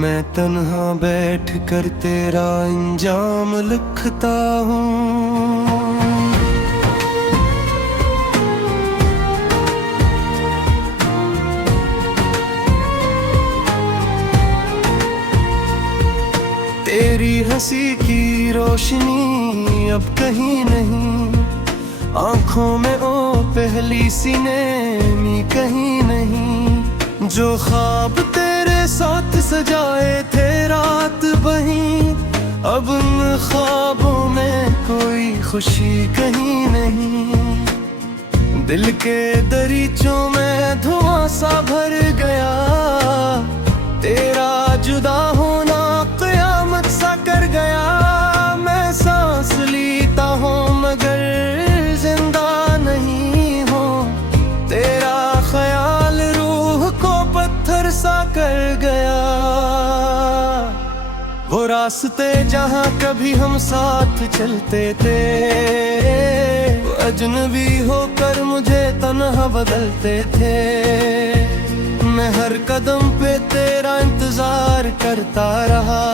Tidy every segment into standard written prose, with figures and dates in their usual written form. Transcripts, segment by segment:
मैं तन्हा बैठ कर तेरा अंजाम लिखता हूँ। तेरी हंसी की रोशनी अब कहीं नहीं, आंखों में ओ पहली सी नैनी कहीं नहीं। जो ख्वाब तेरे साथ सजाए थे रात वहीं, अब उन ख्वाबों में कोई खुशी कहीं नहीं। दिल के दरीचों में धुआं सा भर गया, तेरा जुदा होना क़यामत सा कर गया। मैं सांस लेता हूँ मगर जिंदा नहीं हूँ, तेरा ख्याल रूह को पत्थर सा कर गया। वो रास्ते जहाँ कभी हम साथ चलते थे, वो अजनबी होकर मुझे तन्हा बदलते थे। मैं हर कदम पे तेरा इंतजार करता रहा,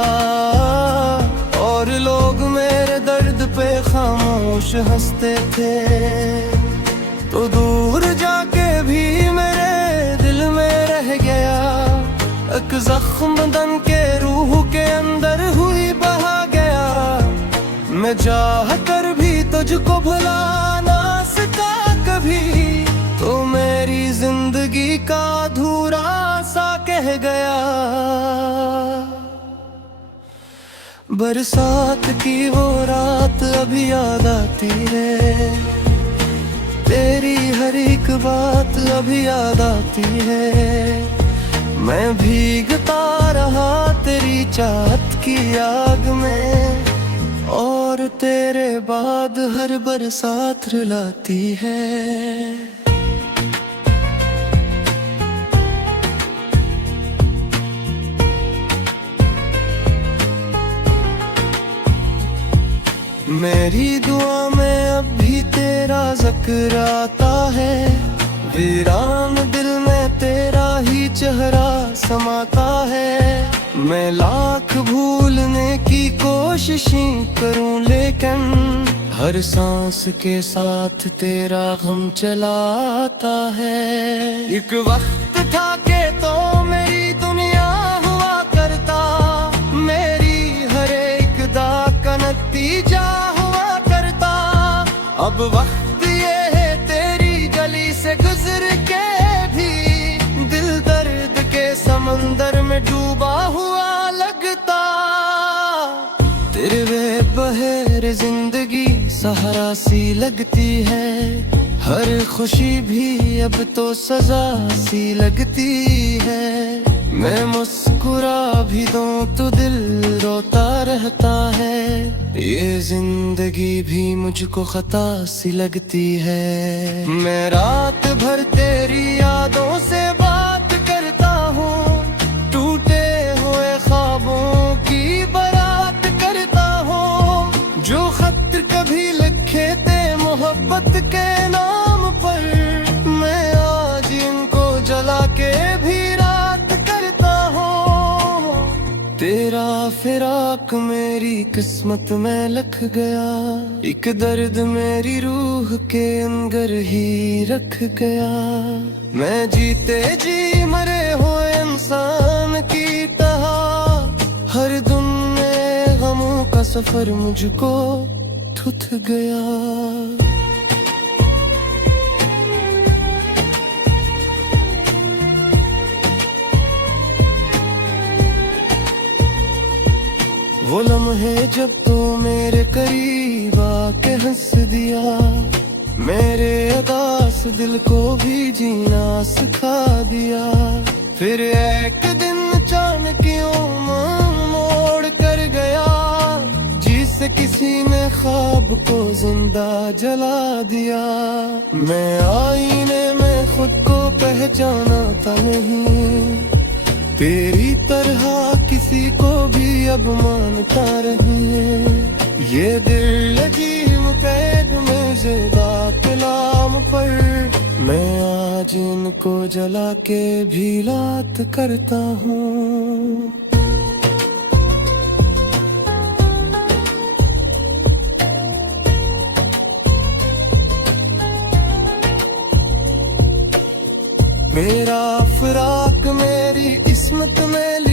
और लोग मेरे दर्द पे खामोश हंसते थे। तो दूर जाके भी मेरे दिल में रह गया, एक जख्म बन के रूह के अंदर हुई बहा गया। मैं चाह कर भी तुझको भुला ना सका कभी, तो मेरी जिंदगी का अधूरा सा कह गया। बरसात की वो रात अभी याद आती है, तेरी हर एक बात अभी याद आती है। मैं भीगता रहा तेरी चाहत की आग में, और तेरे बाद हर बरसात रुलाती है। मेरी दुआ में अब भी तेरा जिक्र आता है, वीरान दिल में तेरा ही चेहरा समाता है। मैं लाख भूलने की कोशिशें करूं लेकिन हर सांस के साथ तेरा गम चलाता है। एक वक्त था के तो मेरी दुनिया हुआ करता, मेरी हर एक दा का नतीजा हुआ करता। अब वक्त ये है तेरी गली से गुजर के भी दिल दर्द के समंदर में डूबा हुआ लगता। तेरे बेबहर जिंदगी सहारा सी लगती है, हर खुशी भी अब तो सजा सी लगती है। मैं मुस्कुरा भी दूं तो दिल रोता रहता है, ये जिंदगी भी मुझको खता सी लगती है। मैं रात भर तेरी यादों से बात करता हूँ, टूटे हुए ख्वाबों की बारात करता हूँ। जो खत कभी लिखे थे मोहब्बत के नाम पर, मैं आज इनको जला के भी रात करता हूँ। तेरा फिराक मेरी किस्मत में लिख गया, एक दर्द मेरी रूह के अंदर ही रख गया। मैं जीते जी मरे हुए इंसान की तरह, हर दिन में गमों का सफर मुझको थुथ गया। वो लम्हे जब तो मेरे करीब आके हंस दिया, मेरे उदास दिल को भी जीना सिखा दिया। फिर एक दिन अचानक क्यों मोड़ कर गया, जिसे किसी ने ख्वाब को जिंदा जला दिया। मैं आईने में खुद को पहचानता नहीं, तेरी तरह किसी को भी अब मानता रही है। ये दिल अजीब कैद में ज़िंदा कलाम पर, मैं आज इनको जला के भी लात करता हूँ।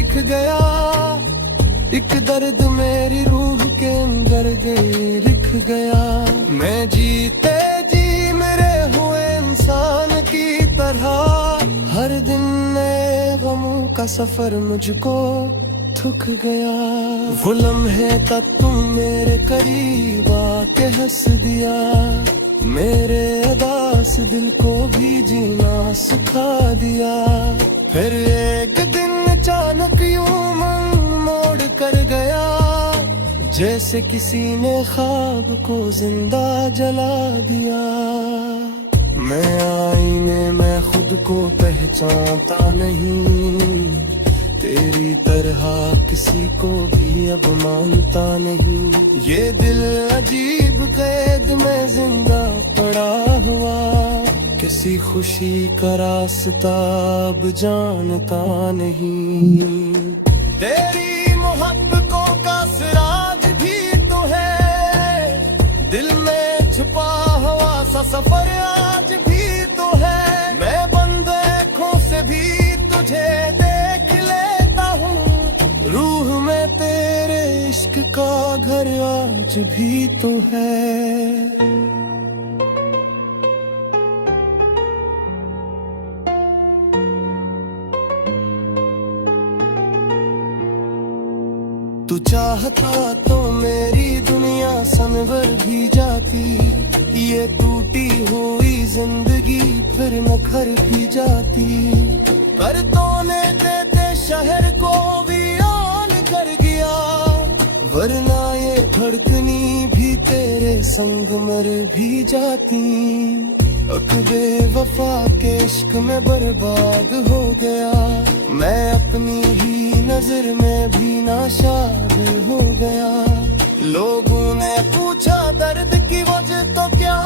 लिख गया, एक दर्द मेरी रूह के अंदर गए लिख गया। मैं जीते जी मेरे हुए इंसान की तरह, हर दिन नए गमों का सफर मुझको थक गया। वो लम्हे तक तुम मेरे करीब आके हंस दिया, मेरे उदास दिल को भी जीना सिखा दिया। फिर एक दिन अचानक यूं मन मोड़ कर गया, जैसे किसी ने ख्वाब को जिंदा जला दिया। मैं आईने में खुद को पहचानता नहीं, तेरी तरह किसी को भी अब मानता नहीं। ये दिल अजीब कैद में जिंदा पड़ा हुआ, किसी खुशी का रास्ता अब जानता नहीं। तेरी मोहब्बतों का सिराज भी तो है, दिल में छुपा हुआ सा सफर आज भी तो है। मैं बंद आँखों से भी तुझे देख लेता हूँ, रूह में तेरे इश्क का घर आज भी तो है। तू चाहता तो मेरी दुनिया सनवर भी जाती, ये टूटी हुई जिंदगी फिर न घर भी जाती। पर तूने देते शहर को भी ऑन कर गया, वरना ये धड़कनी भी तेरे संग मर भी जाती। अक बेवफा के इश्क में बर्बाद हो गया, मैं अपनी ही नजर में भी नाशाद हो गया। लोगों ने पूछा दर्द की वजह तो क्या,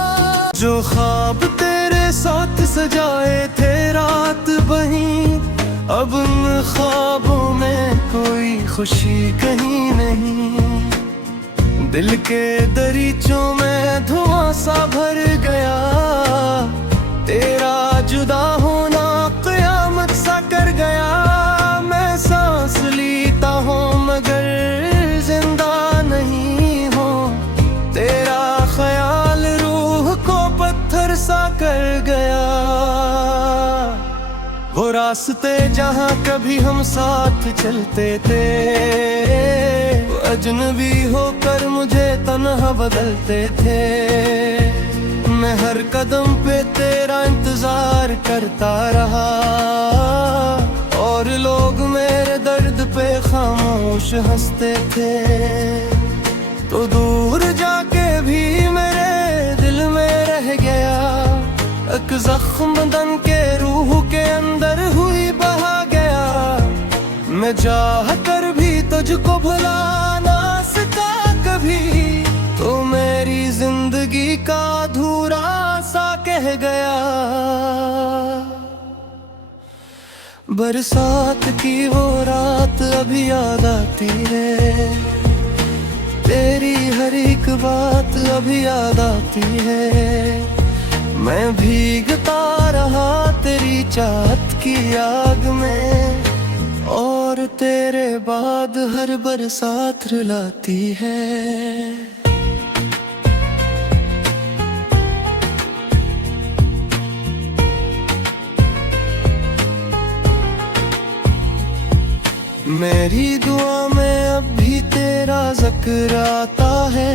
जो ख्वाब तेरे साथ सजाए थे रात वहीं, अब उन ख्वाबों में कोई खुशी कहीं नहीं। दिल के दरीचों में धुआं सा भर गया, तेरा जुदा होना क़यामत सा कर गया। मैं सांस लेता हूँ मगर जिंदा नहीं हूँ, तेरा ख्याल रूह को पत्थर सा कर गया। वो रास्ते जहाँ कभी हम साथ चलते थे, वो अजनबी होकर मुझे तन्हा बदलते थे। मैं हर कदम पे तेरा इंतजार करता रहा, और लोग मेरे दर्द पे खामोश हंसते थे। तो दूर जाके भी मेरे दिल में रह गया, एक जख्म बदन के रूह के अंदर हुई बहा गया। मैं चाह कर भी तुझको भुला ना सका कभी, तो मेरी जिंदगी का अधूरा सा कह गया। बरसात की वो रात अभी याद आती है, तेरी हर एक बात अभी याद आती है। मैं भीगता रहा तेरी चाहत की आग में, और तेरे बाद हर बरसात रुलाती है। मेरी दुआ में अब भी तेरा जिक्र आता है,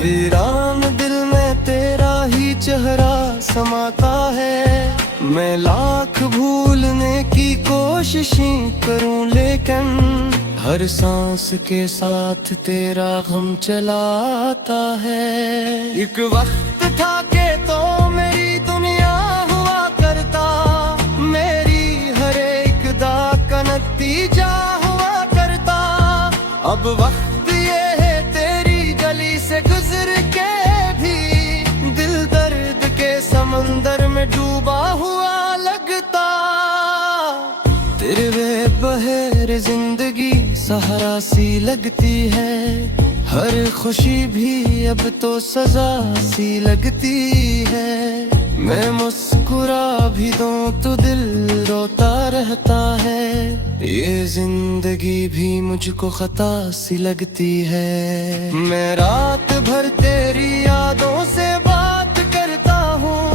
वीरान दिल में तेरा ही चेहरा समाता है। मैं लाख भूलने की कोशिशें करूं लेकिन हर सांस के साथ तेरा गम चला आता है। एक वक्त था के तो मेरी दुनिया हुआ करता, मेरी हर एक दा का नतीजा हुआ करता। अब वक्त ये है तेरी गली से गुजर के भी दिल दर्द के समंदर में डूबा हुआ लगता। तेरे बेबहर जिंदगी सहारा सी लगती है, हर खुशी भी अब तो सजा सी लगती है। मैं मुस्कुरा भी दूं तो दिल रोता रहता है। ये जिंदगी भी मुझको खता सी लगती है। मैं रात भर तेरी यादों से बात करता हूँ,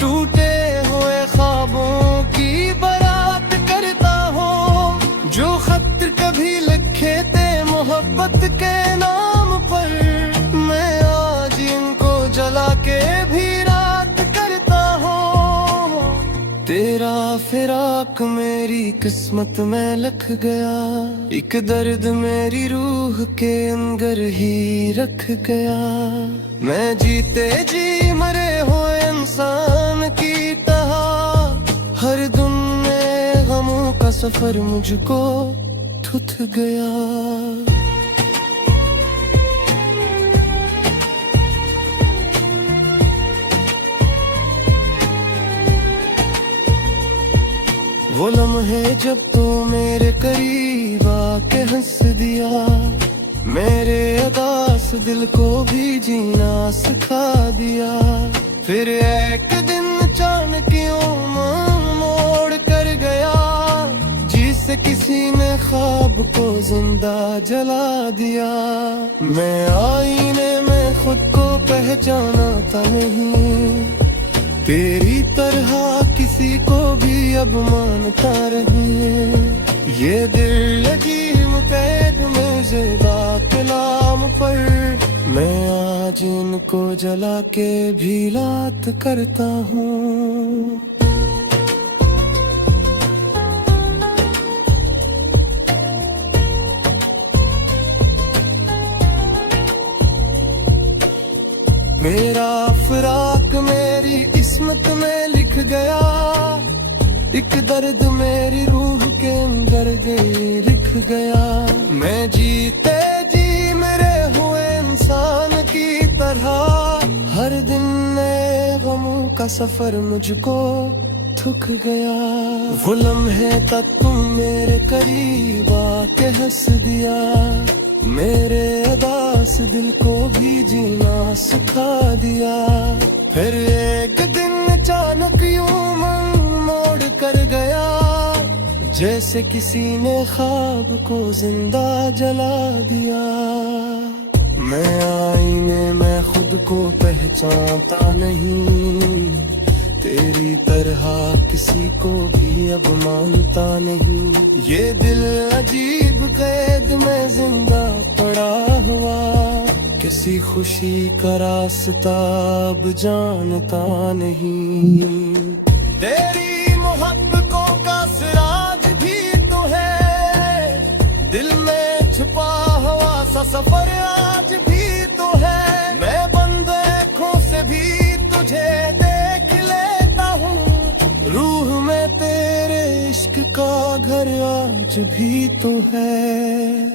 टूटे हुए ख्वाबों की बारात करता हूँ। जो खत कभी लिखे थे मोहब्बत के नाम पर, मैं आज इनको जला के भी तेरा फिराक मेरी किस्मत में लिख गया। एक दर्द मेरी रूह के अंदर ही रख गया। मैं जीते जी मरे हुए इंसान की तरह, हर दिन में गमों का सफर मुझको ठुठ गया। वो लम्हे जब तू मेरे करीब आके हंस दिया, मेरे अदास दिल को भी जीना सिखा दिया। फिर एक दिन अचानक यूं मोड़ कर गया, जिसे किसी ने ख्वाब को जिंदा जला दिया। मैं आईने में खुद को पहचानता नहीं, तेरी तरह किसी को भी अब मानता रही। ये दिल लगी कैद में ज़िंदा कलाम पर, मैं आज इनको जला के भी लात करता हूँ। मेरा फिराक मेरी किस्मत में लिख गया। एक दर्द मेरी रूह के अंदर लिख गया। मैं जीते जी मेरे हुए इंसान की तरह, हर दिन नए गमों का सफर मुझको थक गया। वो लम्हे तक तुम मेरे करीब आके हंस दिया, मेरे अदास दिल को भी जीना सिखा दिया। फिर एक दिन अचानक यूं मन मोड़ कर गया, जैसे किसी ने ख्वाब को जिंदा जला दिया। मैं आईने में खुद को पहचानता नहीं, तेरी तरह किसी को भी अब मानता नहीं। ये दिल अजीब कैद में जिंदा पड़ा हुआ, किसी खुशी का रास्ता अब जानता नहीं। तेरी मोहब्बतों का सिराज भी तो है, दिल में छुपा हुआ सा सफर आज भी तो है। मैं बंद आँखों से भी तुझे देख लेता हूँ, रूह में तेरे इश्क का घर आज भी तो है।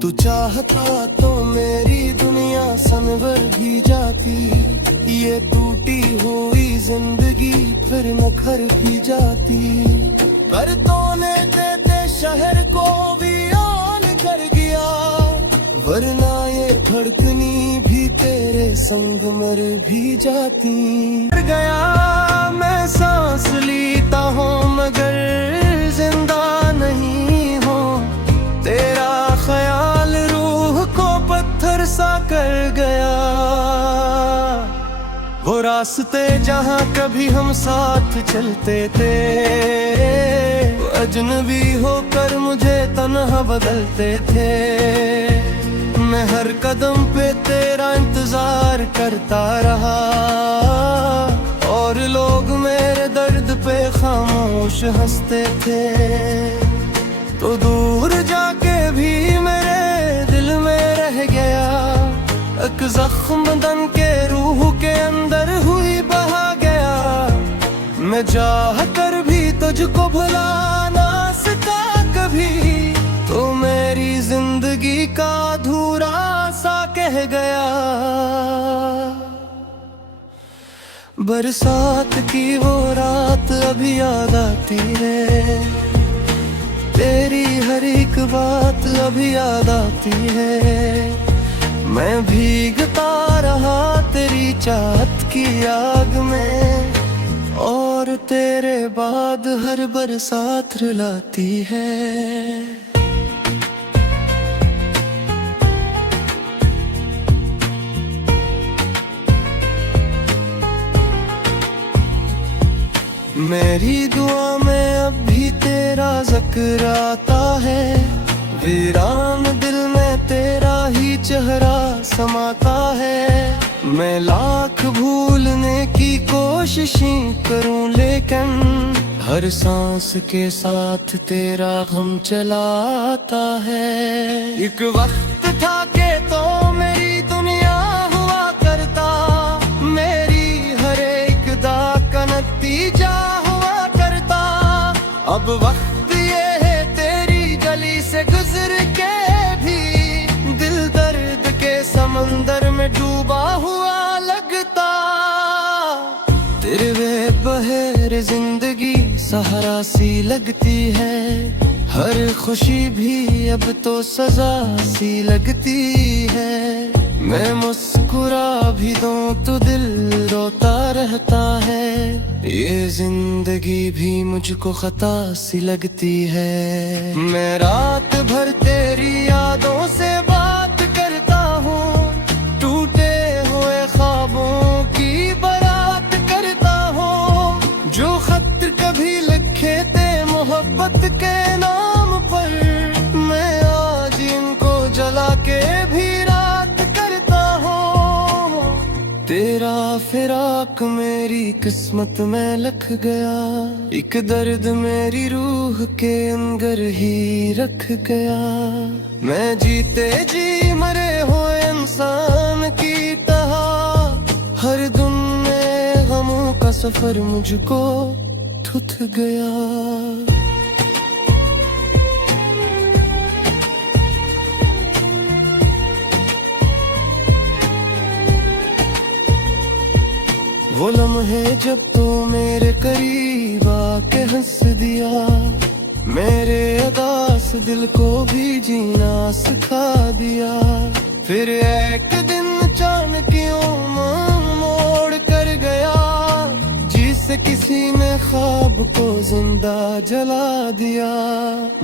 तू चाहता तो मेरी दुनिया संवर भी जाती, ये टूटी हुई जिंदगी फिर निखर भी जाती। पर तूने तेरे शहर को भी ऑन कर गया, वरना ये धड़कनी भी तेरे संग मर भी जाती। मर गया मैं सांस लेता हूँ मगर जिंदा नहीं हूँ, तेरा ख्याल रूह को पत्थर सा कर गया। वो रास्ते जहाँ कभी हम साथ चलते थे, वो अजनबी होकर मुझे तन्हा बदलते थे। मैं हर कदम पे तेरा इंतजार करता रहा, और लोग मेरे दर्द पे खामोश हंसते थे। तो दूर जाके भी मेरे दिल में रह गया, एक जख्म बन के रूह के अंदर हुई बहा गया। मैं चाह कर भी तुझको भुला ना सका कभी, तो मेरी जिंदगी का अधूरा सा कह गया। बरसात की वो रात अभी याद आती है, तेरी हर एक बात अभी याद आती है। मैं भीगता रहा तेरी चाहत की आग में, और तेरे बाद हर बरसात रुलाती है। मेरी दुआ में अब भी तेरा जिक्र आता है। वीरान दिल में तेरा ही चेहरा समाता है। मैं लाख भूलने की कोशिशें करूं, लेकिन हर सांस के साथ तेरा गम चला आता है। एक वक्त था के तो मेरी दुनिया हुआ करता, मेरी हर एक दा का नतीजा हुआ करता। अब वक्त ये है तेरी गली से गुजर के भी दिल दर्द के समंदर में डूबा हुआ लगता। तेरे बेबहर जिंदगी सहारा सी लगती है। हर खुशी भी अब तो सजा सी लगती है। मैं मुस्कुरा भी दूं तो दिल रोता रहता है। ये जिंदगी भी मुझको खता सी लगती है। मैं रात भर तेरी यादों से बात करता हूँ, टूटे हुए ख्वाबों की बारात करता हूँ। जो खत कभी लिखे थे मोहब्बत के नाम पर, मैं आज इनको जला के भी रात करता हूँ। तेरा फिराक मेरी किस्मत में लिख गया, एक दर्द मेरी रूह के अंदर ही रख गया। मैं जीते जी मरे हुए इंसान की तरह, हर दिन में गमों का सफर मुझको थुथ गया। वो लम्हे जब तू मेरे करीब आके हंस दिया, मेरे अदास दिल को भी जीना सिखा दिया। फिर एक दिन अचानक यूं मोड़ कर गया, जिसे किसी ने ख्वाब को जिंदा जला दिया।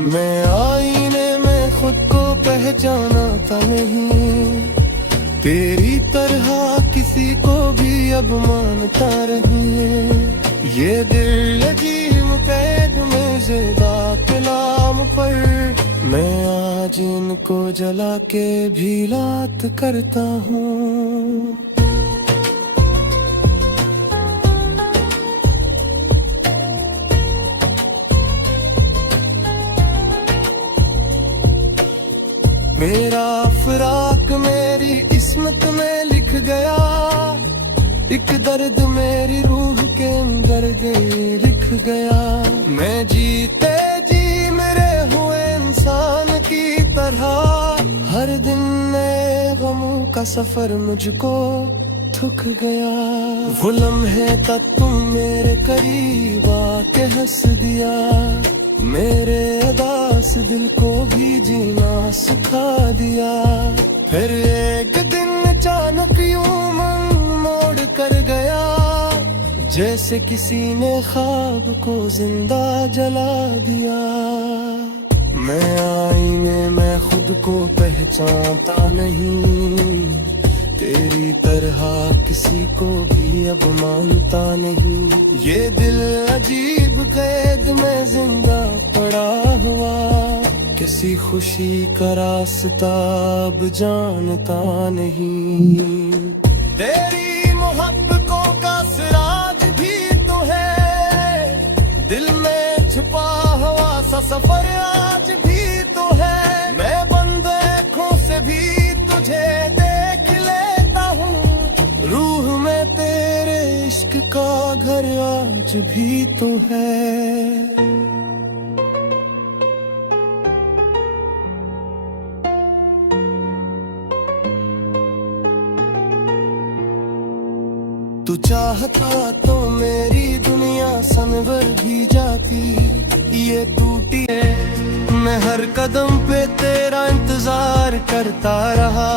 मैं आईने में खुद को पहचाना था नहीं, तेरी तरह किसी को भी अब मानता रही है। ये दिल अजीब कैद में ज़िंदा कलाम पर, मैं आज इनको जला के भी लात करता हूँ। मेरा फिराक मेरी किस्मत में लिख गया, एक दर्द मेरी रूह के अंदर लिख गया। मैं जीते जी मेरे हुए इंसान की तरह, हर दिन नए गमों का सफर मुझको थक गया। वो लम्हे तक तुम मेरे करीब आके हंस दिया, मेरे अदास दिल को भी जीना सिखा दिया। फिर एक दिन अचानक यूं मन मोड़ कर गया, जैसे किसी ने ख्वाब को जिंदा जला दिया। मैं आईने में खुद को पहचानता नहीं, तेरी तरह किसी को भी अब मानता नहीं। ये दिल अजीब कैद में जिंदा पड़ा हुआ, किसी खुशी का रास्ता अब जानता नहीं। तेरी मोहब्बतों का सिराज भी तो है, दिल में छुपा हुआ सा सफर आज भी तो है। मैं बंद आँखों से भी तुझे देख लेता हूँ, रूह में तेरे इश्क का घर आज भी तो है। तू चाहता तो मेरी दुनिया सनवर भी जाती, ये टूटी है। मैं हर कदम पे तेरा इंतजार करता रहा,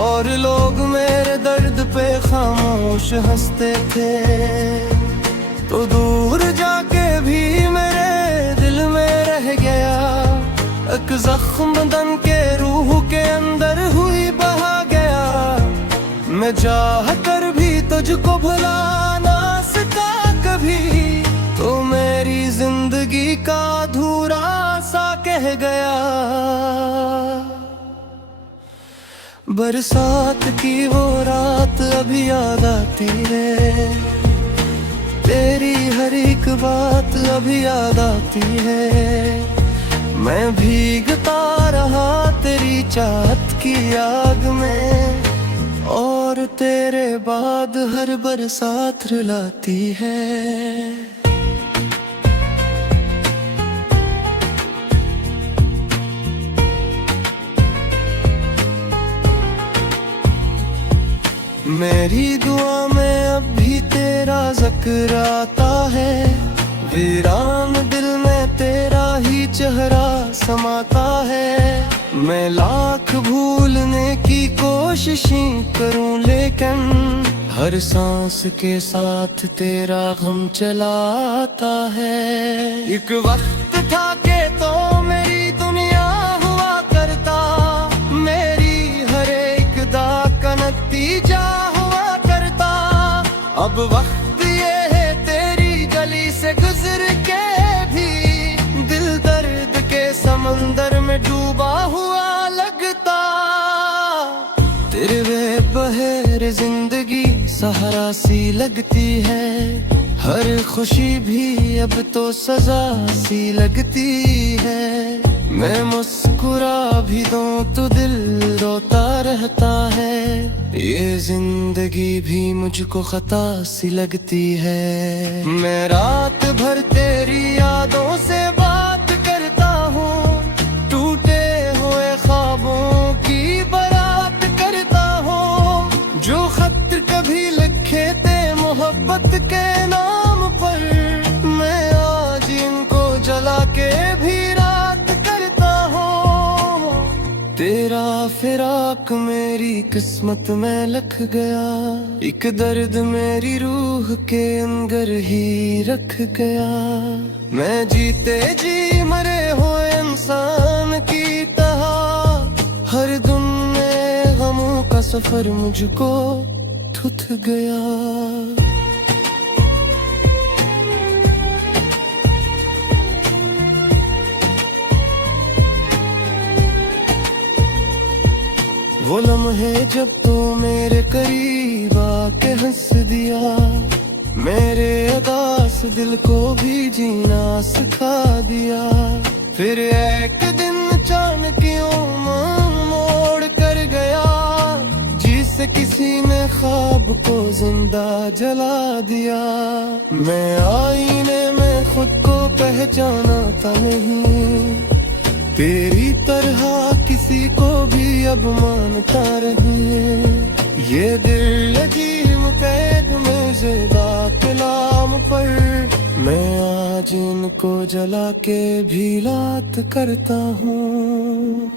और लोग मेरे दर्द पे खामोश हंसते थे। तो दूर जाके भी मेरे दिल में रह गया एक जख्म बन के, रूह के अंदर हुई बहा गया। मैं चाह कर भी तुझको भुला ना सका कभी, तो मेरी जिंदगी का अधूरा सा कह गया। बरसात की वो रात अभी याद आती है, तेरी हर एक बात अभी याद आती है। मैं भीगता रहा तेरी चाहत की आग में, और तेरे बाद हर बरसात रुलाती है। मेरी दुआ में अब भी तेरा जिक्र आता है, वीरान दिल में तेरा ही चेहरा समाता है। मैं लाख भूलने की कोशिशें करूं, लेकिन हर सांस के साथ तेरा गम चला आता है। एक वक्त था के तो मेरी दुनिया हुआ करता, मेरी हर एक दाग का नतीजा हुआ करता। अब वक्त ये है तेरी गली से गुजर के भी दिल दर्द के समंदर में डूबा हुआ लगता। तेरे बहर जिंदगी सहारा सी लगती है, हर खुशी भी अब तो सजा सी लगती है। मैं मुस्कुरा भी दूं तो दिल रोता रहता है, ये जिंदगी भी मुझको खता सी लगती है। मैं रात भर तेरी यादों से बात करता हूँ, टूटे हुए ख्वाबों की बारात करता हूँ। जो खत कभी लिखे थे मोहब्बत के नाम पर, मैं आज इनको जला के भी रात करता हूँ। तेरा फिराक मेरी किस्मत में लिख गया, एक दर्द मेरी रूह के अंदर ही रख गया। मैं जीते जी मरे हुए इंसान की तरह, हर दिन में गमों का सफर मुझको थुथ गया। वो लम्हे जब तो मेरे करीब आके हंस दिया, मेरे अदास दिल को भी जीना सिखा दिया। फिर एक दिन अचानक यूं मन मोड़ कर गया, जिसे किसी ने ख्वाब को जिंदा जला दिया। मैं आईने में खुद को पहचाना था नहीं, तेरी तरह किसी को भी अब मानता रहे। ये दिल अजीम कैद में ज़िंदा कलाम पर, मैं आज इनको जला के भी लात करता हूँ।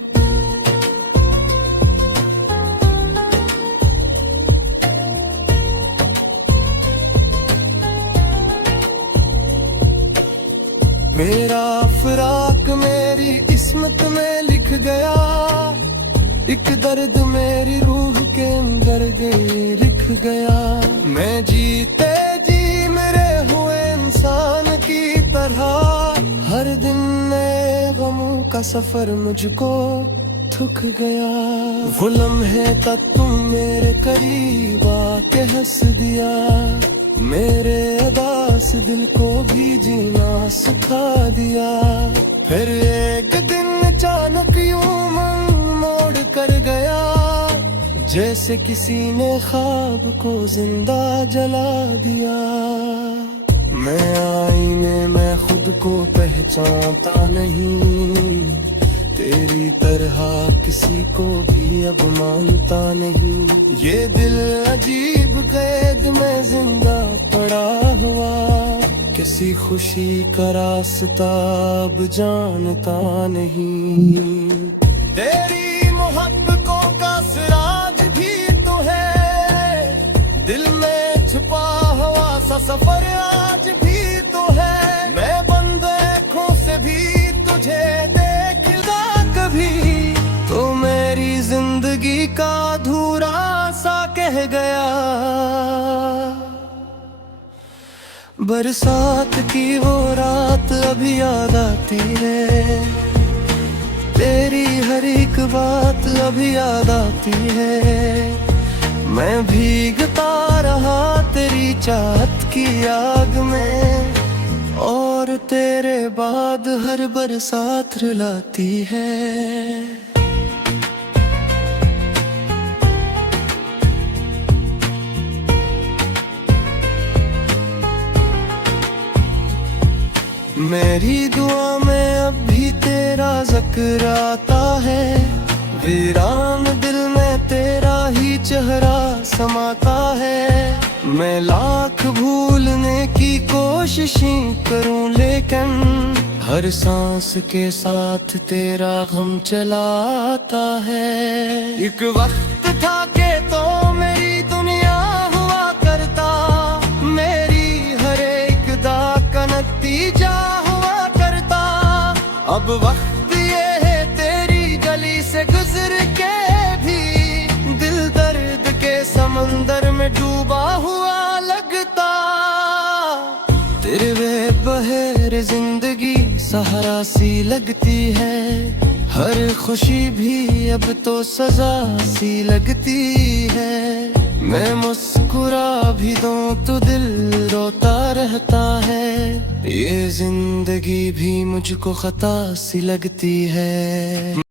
मेरा फिराक मेरी किस्मत में लिख गया, एक दर्द मेरी रूह के अंदर लिख गया। मैं जीते जी मेरे हुए इंसान की तरह, हर दिन नए गमों का सफर मुझको थक गया। वो लम्हे तक तुम मेरे करीब आके हंस दिया, मेरे अदास दिल को भी जीना सिखा दिया। फिर एक दिन अचानक यूं मन मोड़ कर गया, जैसे किसी ने ख्वाब को जिंदा जला दिया। मैं आईने में खुद को पहचानता नहीं, तेरी तरह किसी को भी अब मानता नहीं। ये दिल अजीब कैद में जिंदा पड़ा हुआ, किसी खुशी का रास्ता अब जानता नहीं। तेरी मोहब्बतों का सिराज भी तो है, दिल में छुपा हुआ सा सफर आज भी तो है। मैं बंद आँखों से भी तुझे देखता कभी, तो मेरी जिंदगी का अधूरा सा कह गया। बरसात की वो रात अभी याद आती है, तेरी हर एक बात अभी याद आती है। मैं भीगता रहा तेरी चाहत की आग में, और तेरे बाद हर बरसात रुलाती है। मेरी दुआ में अब भी तेरा जिक्र आता है, वीरान दिल में तेरा ही चेहरा समाता है। मैं लाख भूलने की कोशिशें करूं, लेकिन हर सांस के साथ तेरा गम चला आता है। एक वक्त था के तो मेरी दुनिया हुआ करता, मेरी हर एक दा का नतीजा हुआ करता। अब वक्त ये है तेरी गली से गुजर के भी, दिल दर्द के समंदर में डूबा हुआ लगता। तेरे वे बहर जिंदगी सहारा सी लगती है, हर खुशी भी अब तो सजा सी लगती है। मैं मुस्कुरा भी दूं तो दिल रोता रहता है, ये जिंदगी भी मुझको खता सी लगती है।